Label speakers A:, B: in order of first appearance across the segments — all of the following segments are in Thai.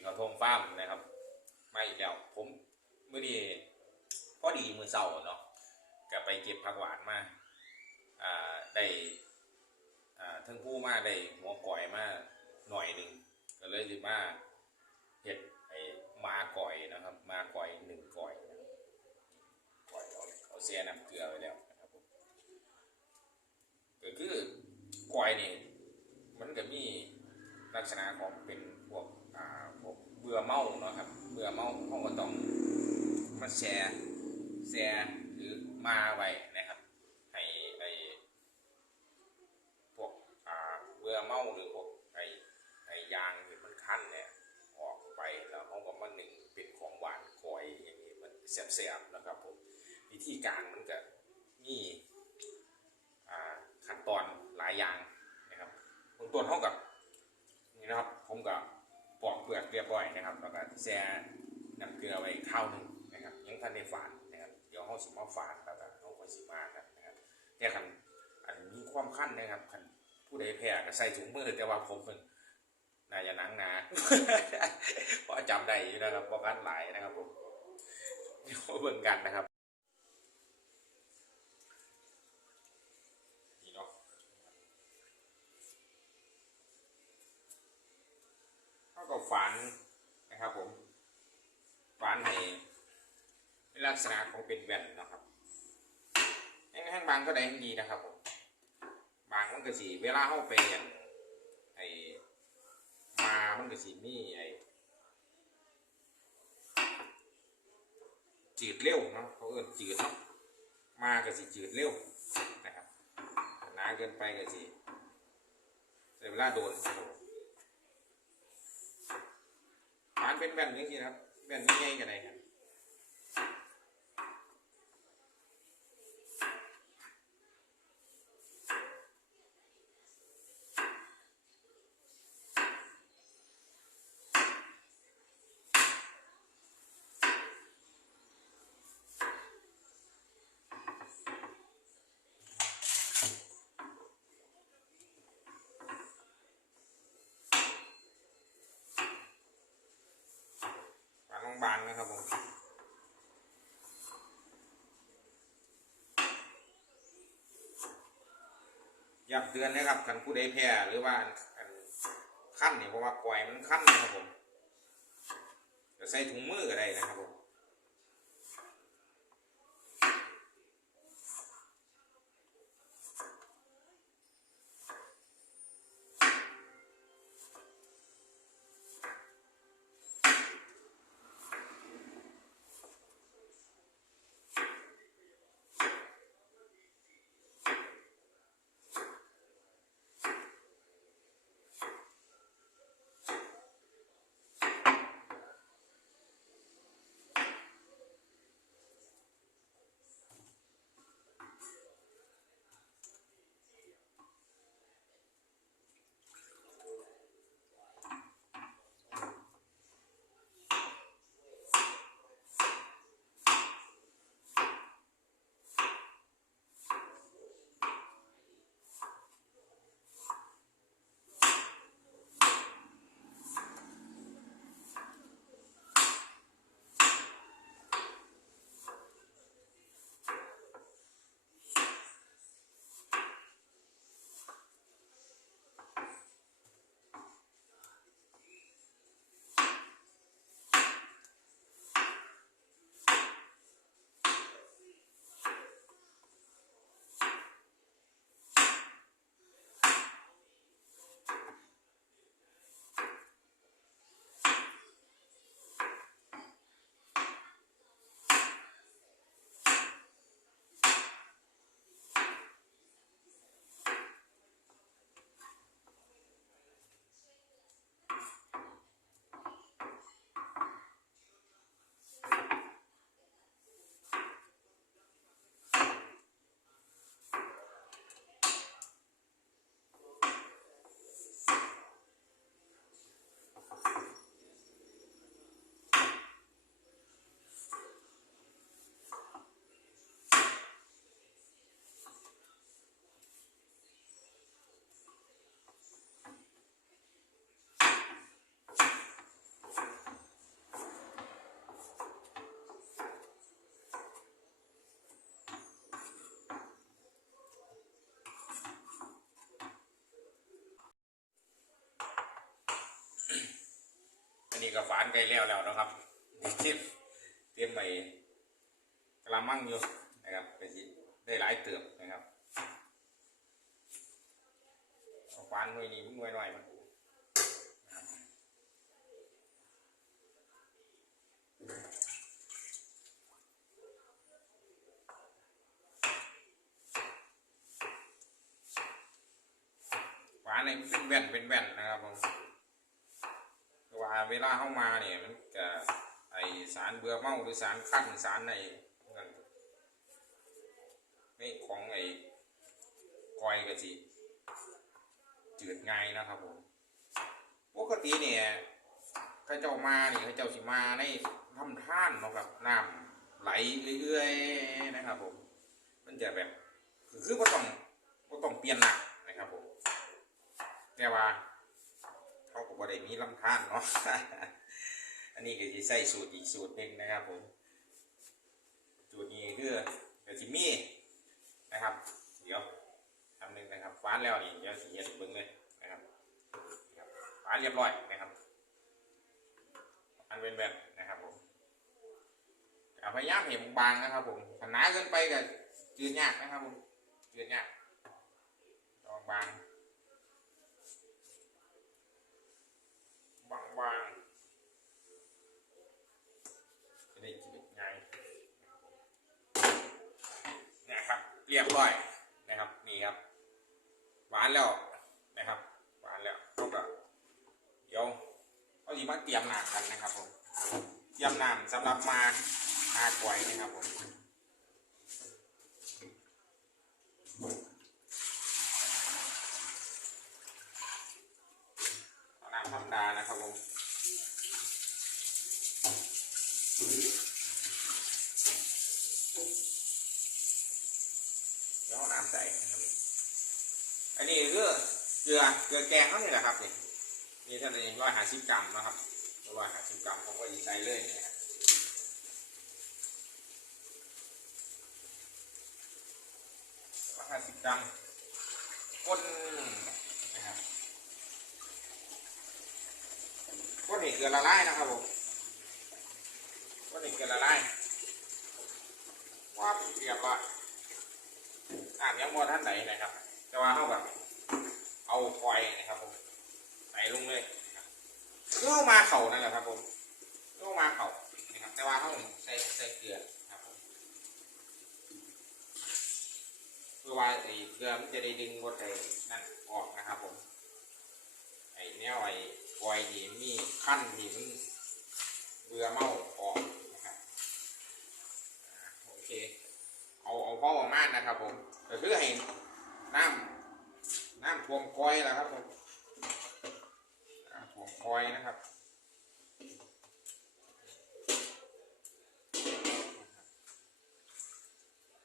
A: นข้าวทงฟ้ามนะครับมาอีกแล้วผมเมื่อนี้พอดีมือเสาร์เนาะก็ไปเก็บผักหวานมาอ่าได้อ่าทั้งผู้มาได้หัวก่อยมาหน่อยหนึ่งก็เลยสิมาเห็ดไอ้มาก่อยนะครับ มาก่อยหนึ่งก่อยก่อยเอาเอาเสียน้ำเกลือไว้แล้วนะครับผมก็คือก่อยนี่มันก็มีลักษณะของเป็นพวกอ่าพวกเบื่อเมาเนาะครับ เบื่อเมาห้องก็ต้องมาแชร์แชร์หรือมาไว้นะครับ ให้ไอพวกอ่าเบื่อเมาหรือพวกไอไอยางที่มันคั้นเนี่ยออกไปแล้วเขาก็มาหนึ่งเป็นของหวานกอยอย่างนี้มันแสบๆนะครับผมวิธีการมันก็มีอ่าขั้นตอนหลายอย่างนะครับเบื้องต้นเท่ากับนี่นะครับผมก็ ปอกเปลือกเรียบร้อยนะครับแล้วก็แช่น้ำเกลือไว้ข้าวหนึ่งนะครับยังทันได้ฝานนะครับเดี๋ยวเขาสิมาฝานแล้วก็เขาก็สิมากันนะครับแต่ยคันอันมีความขั้นนะครับคันผู้ใดแพ้ก็ใส่ถุงมือแต่ว่าผมเป็นนายจะนังนาเพราะจำได้อยู่นะครับเพราะกันหลายนะครับผมเดี๋ยวเบิ่งกันนะครับนี่เนาะ เขา ก็ฝันนะครับผมฝันในลักษณะของเป็นแว่นนะครับแห้งบางก็ได้ดีนะครับผมบางมันก็สีเวลาเข้าไปอย่างไอมามันก็สีมีไอจืดเร็วเนาะเขาเอิ้นจืดเนาะมาก็สีจืดเร็วนะครับหนาเกินไปก็สี่เวลาโดนครับผม ฐานเป็นแบนนี้ครับแบนนี้ใหญ่กันไหนครับฝานบางๆนะครับผม ย้ำเตือนนะครับกันผู้ใดแพ้หรือว่าอันขั้นเนี่ยเพราะว่าปล่อยมันขั้นนะครับผมจะใส่ถุงมือก็ได้นะครับผม นี้ก็ฝานไกลแล้วแล้วนะครับเทียมเตรียมไปกระมังอยู่นะครับไปสิได้หลายเติบนะครับฝานหน่วยนี้หน่วยหน่อยมันนะครับฝานในเป็นแว่นเป็นแว่นนะครับผม ว่าเว ลาเข้ามาเนี่ยมันจะไอสารเบื่อเมาหรือสารขั้นสารในนั่นไม่ของไอกอยกะสิจืดไงนะครับผมปกติเนี่ยข้าเจ้ามาเนี่ยข้าเจ้าสิมาในทำท่านเนาะครับน้ำไหลเรื่อยๆนะครับผมมันจะแบบคือว่าต้องว่าต้องเปลี่ยนหนักนะครับผมแต่ว่า เขาก็บ่ได้มีลำธารเนาะ อันนี้ก็จะใส่สูตรอีกสูตรหนึ่งนะครับผม สูตรนี้คือก็สิมีนะครับ เดี๋ยวทำหนึ่งนะครับฟ้านแล้วนี่เดี๋ยวสีเห็ดเบิ้งเลยนะครับนะครับฟ้านเรียบร้อยนะครับ อันเป็นแบบนะครับผมอ่พยายามเห็นบางนะครับผมถ้าหนาเกินไปก็จืดยากนะครับผมจืดยากต้องบางบางๆจะได้จืดง่าย เรียบร้อยนะครับนี่ครับ หวานแล้วนะครับ หวานแล้วเขาก็เดี๋ยวเอาดีมาเตรียมน้ำกันนะครับผมเตรียมน้ำสำหรับมาหาก๋วยนะครับผมเอาน้ำธรรมดานะครับผม เดี๋ยวเอา น้ำใสอันนี้คือเกลือเกลือแกงเขานี่แหละครับนี่นี่ท่านเองร้อยห้าสิบกรัมนะครับร้อยห้าสิบกรัมผมก็ใส่เลยนี่นะครับร้อยห้าสิบกรัมก้นนะครับก้นนี่เกลือละลายนะครับผมก้นนี่เกลือละลายว้าบเรียบร้อย อ่านยังบ่ท่านไหนนะครับ แต่ว่าเขาแบบเอาคอยนะครับผมใส่ลงเลยนะครับเลื่อมาเข่านั่นแหละครับผมโลมาเข่านะครับแต่ว่าเขาใส่ใส่เกลือครับผมเพื่อว่าไอ้เกลือมันจะได้ดึงบดไอ้นั่นออกนะครับผมไอ้แนวไอ้คอยที่มีขั้นที่มันเบื่อเมาออกนะครับโอเคเอาเอาพ่อประมานะครับผมก็คือให้น้ำน้ำท่วมคอยแล้วครับผมน้ำท่วมคอยนะครับ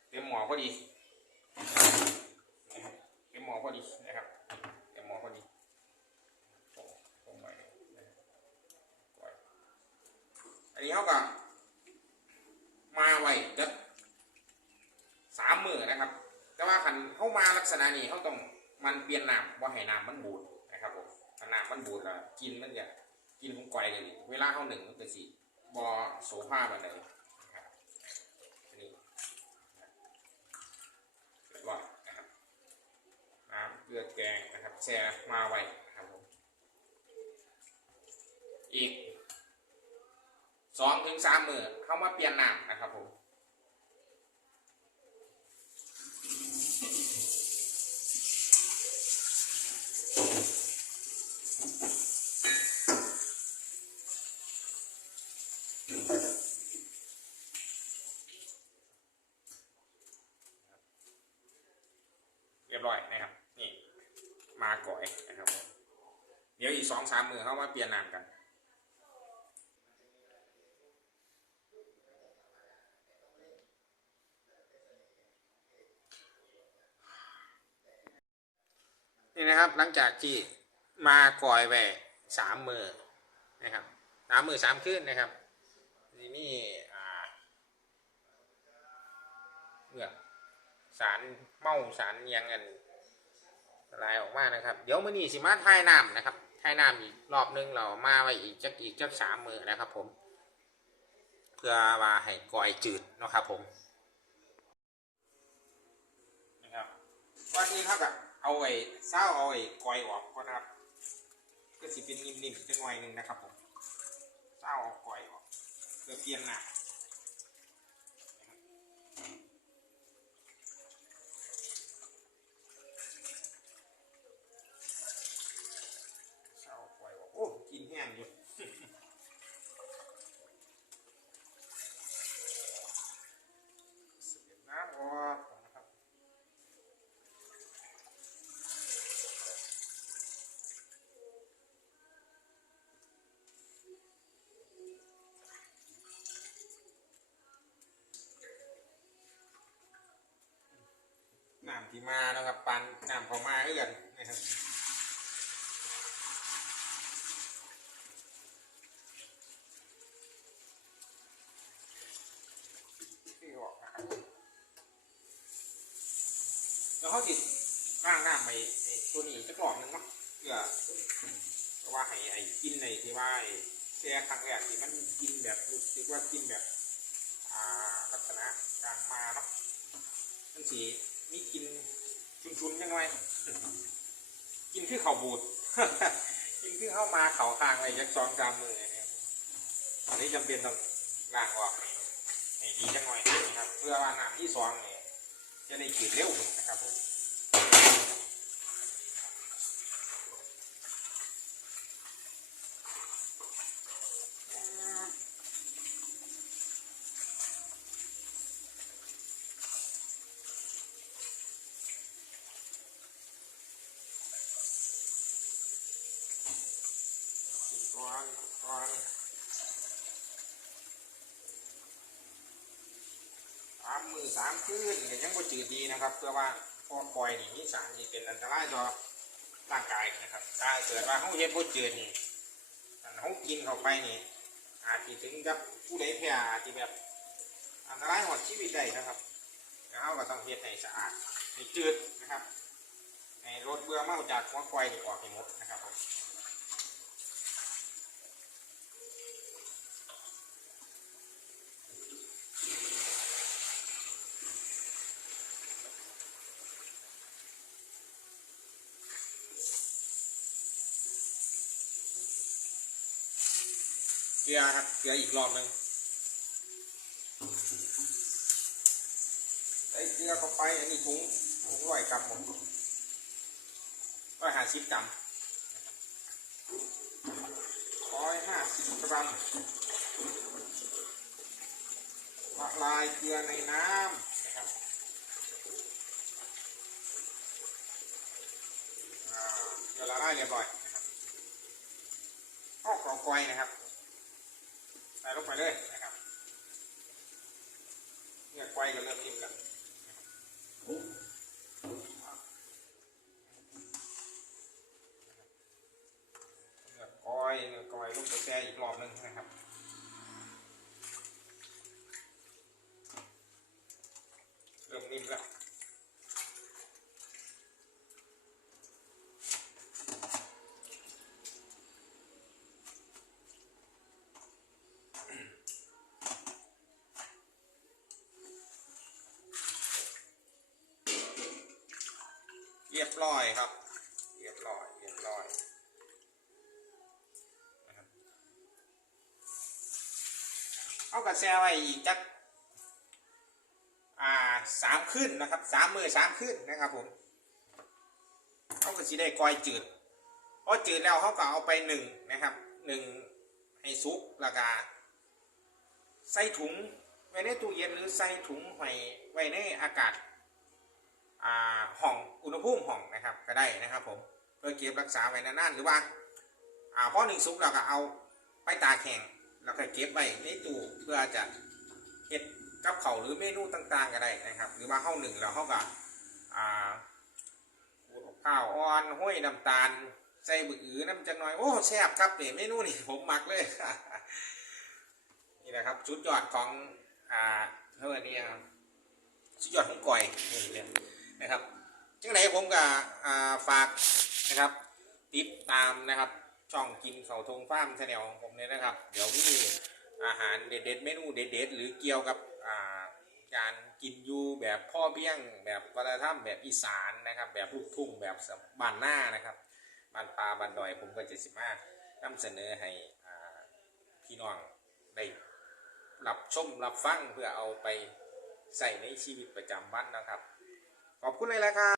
A: เต็มหมอพอดีนะครับเต็มหมอพอดีนะครับเต็มหมอพอดีลงไปนะครับก่อนอั นี้เขาก็มาไว้เด็ดสามมือนะครับ แต่ว่าขันเข้ามาลักษณะนี้เขาต้องมันเปลี่ยนน้ำว่าให้น้ำมันบูดนะครับผมถ้าน้ำมันบูดแล้วกินมันจะกินของก่อยเลยเวลาเขาหนึ่งมันจะสีบอโซฟาแบบเลยนะครับอันนี้เรียบร้อยนะครับน้ำเกลือแกงนะครับแช่มาไว้ครับผมอีก สองถึงสามมือเข้ามาเปลี่ยนน้ำนะครับผม เรียบร้อยนะครับ นี่ มาก่อยนะครับผมเดี๋ยวอีกสองสามมือเข้ามาเปลี่ยนน้ำกัน นี่นะครับหลังจากที่มาก่อยแหวสามมือนะครับสามมือสามขึ้นนะครับนี่นี่เหงือกสารเมาสารยังกันละลายออกมานะครับ เดี๋ยวมื้อนี้สิมาทายน้ำนะครับท
B: ให้น้ำอีกรอบนึงเรามาไว้อีกจักอีกจักสามมือนะครับผม เพื่อว่าให้ก่อยจืดนะครับผมนะครับวันนี้ครับ เอาไอ้เศร้าเอาไอ้ก่อยออกก่อนนะครับ ก็สิเป็นนิ่มๆจังหน่อยหนึ่งนะครับผมเศร้าเอาก่อยออกเพื่อเปลี่ยนหน้าเศร้าเอาก่อยออกโอ้กินแห้งอยู่ เสียบน้ำออกนะครับ น้ำ ที่มานะครับปันน้ำเขามาเรื่อนนะครับที่ออกนะครับแล้วเขาจิตร่างน้ำไปตัวนี้จะกรอบหนึงเนาะเพื่อพว่าให้ไอ้กินในที่ว่าแช่ครั้งแรกที่มันกินแบบรู้สึกว่ากินแบบลักษณะการมาเนาะมันสี มีกินชุนๆยังไงกินคือข้าบูดกินคือเข้ามาเขาคางอะไรยักซ้อนกลามมือนะครับอันนี้จำเป็นต้องล้างออกให้ดีจังหน่อยนะครับ เพื่อว่าน้ำที่ซองเนี่ยจะได้ขีดเร็วนะครับผม จืดก่อนก่อนสามมือสามคืนก็ยังบ่จืดดีนะครับ เพื่อว่าพอคอยนี่มีสารนี่เป็นอันตรายต่อร่างกายนะครับถ้าเกิดว่าเขาเฮ็ดบ่จืดนี่เขากินเข้าไปนี่ อาจจะถึงกับผู้ใดแพ้อาจจะแบบอันตรายหอดชีวิตได้นะครับแล้วเราก็ต้องเฮ็ดให้สะอาดให้จืดนะครับให้รถเบื่อเมาจากหัวควายนี่ออกให้หมดนะครับผม เกลือครับ เกลืออีกรอบหนึ่งใส่เกลือเข้าไป อันนี้ถุงถุงร้อยกรัมหมดร้อยห้าสิบกรัมร้อยห้าสิบกรัมละลายเกลือในน้ำนะครับอ่าเกลือละลายเรียบร้อยนะครับข้าวกรองกอยนะครับ ส่ลงไปเลยนะครับเนี่ยไกวก็เริ่มนิ่มกันเนี่ยกอยเนี่ยกอยลงไปแช่อีกรอบนึงนะครับ เริ่มนิ่มแล้ว เรียบร้ อยครับ เรียบร้อยเรียบร้อยเอากระแซไว้อีกจักอ่าสามขึ้นนะครับสามมือสามขึ้นนะครับผมเขาก็สิได้กอยจืดพอจืดแล้วเขาก็เอาไปหนึ่งนะครับหนึ่งให้ซุกแล้วก็ใส่ถุงไว้ในตู้เย็นหรือใส่ถุงไว้ไว้ในอากาศ ห้องอุณหภูมิห้องนะครับก็ได้นะครับผมเพื่อเก็บรักษาไว้นานๆหรือว่าอ่าพอหนึ่งซุปเราก็เอาไปตาแข็งแล้วก็เก็บไว้ในตู้เพื่อจะเห็ดกับเขาหรือเมนูต่างๆก็ได้นะครับ หรือว่าเข้าหนึ่งแล้วเขาก็อ่าข้าวอ่อนห้อยน้ำตาลใส่บืออือน้ำจังหน่อยโอ้แซ่บครับเนี่ยเมนูนี่ผมมักเลยนี่แหละครับชุดยอดของอ่าเท่านี้ครับชุดยอดของก่อยนี่เลย นะครับจังไหนผมก็ฝากนะครับ ติดตามนะครับ ช่องกินเขาทงฟาร์มชาแนลของผมเนี่ยนะครับ เดี๋ยวมีอาหารเด็ดๆเมนูเด็ดๆหรือเกี่ยวกับการกินอยู่แบบพ่อเบี้ยง แบบวัฒนธรรมแบบอีสานนะครับ แบบลูกทุ่งแบบบ้านหน้านะครับบ้านปลาบ้านดอยผมก็จะสิมานำเสนอให้พี่น้องได้รับชมรับฟังเพื่อเอาไปใส่ในชีวิตประจำวันนะครับ ขอบคุณเลยละครับ